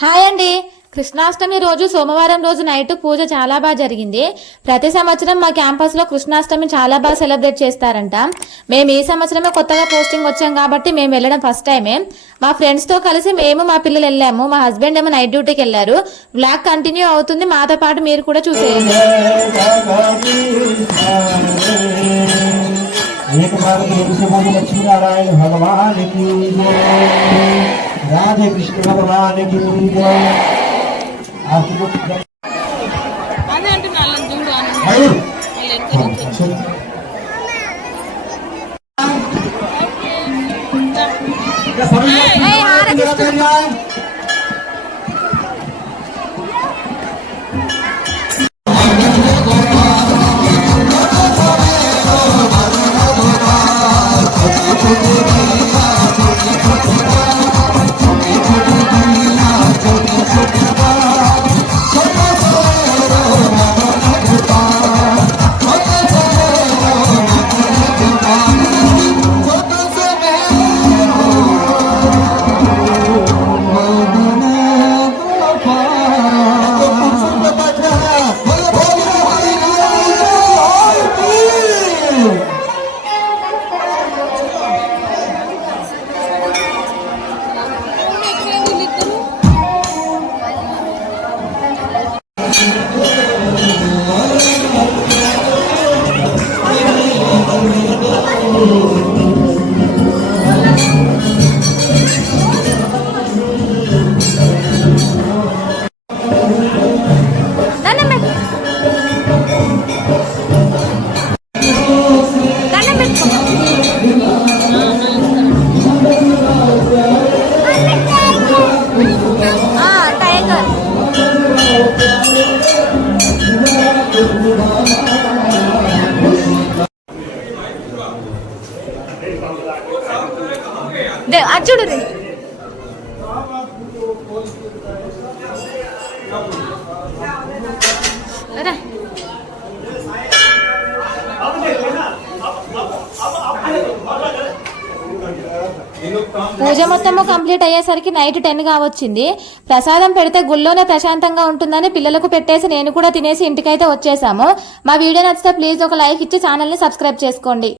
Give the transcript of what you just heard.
Hi అండి. కృష్ణాష్టమి రోజు సోమవారం రోజు నైట్ పూజ చాలా బాగా జరిగింది. ప్రతి సంవత్సరం మా క్యాంపస్ లో కృష్ణాష్టమి చాలా బాగా సెలబ్రేట్ చేస్తారంట. మేము ఈ సంవత్సరమే కొత్తగా పోస్టింగ్ వచ్చాం కాబట్టి మేము వెళ్ళడం ఫస్ట్ టైమే. మా ఫ్రెండ్స్ తో కలిసి మేము మా పిల్లలు వెళ్ళాము. మా హస్బెండ్ ఏమో నైట్ డ్యూటీకి వెళ్ళారు. బ్లాగ్ కంటిన్యూ అవుతుంది, మాతో పాటు మీరు కూడా చూసేయండి. लक्ष्मी नारायण भगवान की राधे कृष्ण भगवान की అచ్చుడు పూజ మొత్తము కంప్లీట్ అయ్యేసరికి నైట్ 10 కావచ్చింది. ప్రసాదం పెడితే గుళ్ళోనే ప్రశాంతంగా ఉంటుందని పిల్లలకు పెట్టేసి నేను కూడా తినేసి ఇంటికైతే వచ్చేసాము. మా వీడియో నచ్చితే ప్లీజ్ ఒక లైక్ ఇచ్చి ఛానల్ ని సబ్స్క్రైబ్ చేసుకోండి.